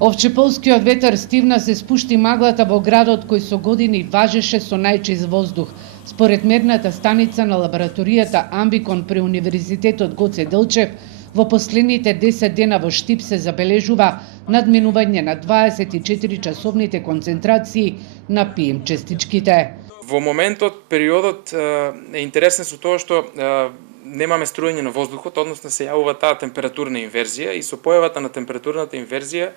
Овчеполскиот ветер стивна се спушти маглата во градот кој со години важеше со најчист воздух. Според мерната станица на лабораторијата Амбикон при Универзитетот Гоце Делчев, во последните 10 дена во Штип се забележува надминување на 24 часовните концентрации на PM честичките. Во моментот, периодот е интересен со тоа што немаме струјање на воздухот, односно се јавува таа температурна инверзија и со појавата на температурната инверзија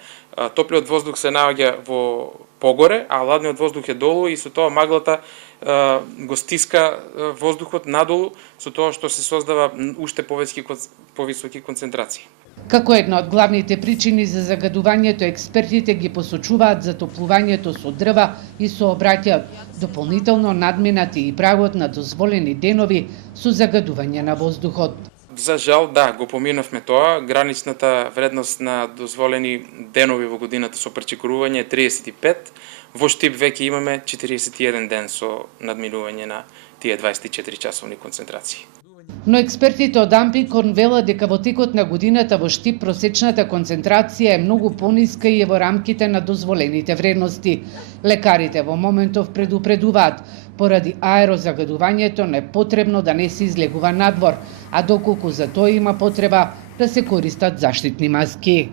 топлиот воздух се наоѓа во погоре, а ладниот воздух е долу и со тоа маглата го стиска воздухот надолу, со тоа што се создава уште повисоки концентрации. Како една од главните причини за загадувањето, експертите ги посочуваат затоплувањето со дрва и сообраќајот, дополнително надминати и прагот на дозволени денови со загадување на воздухот. За жал, да, го поминавме тоа. Граничната вредност на дозволени денови во годината со пречекорување е 35. Во Штип веќе имаме 41 ден со надминување на тие 24 часовни концентрации. Но експертите од Амбикон велат дека во текот на годината во Штип просечната концентрација е многу пониска и е во рамките на дозволените вредности. Лекарите во моментов предупредуваат, поради аерозагадувањето не потребно да не се излегува надвор, а доколку за тоа има потреба да се користат заштитни маски.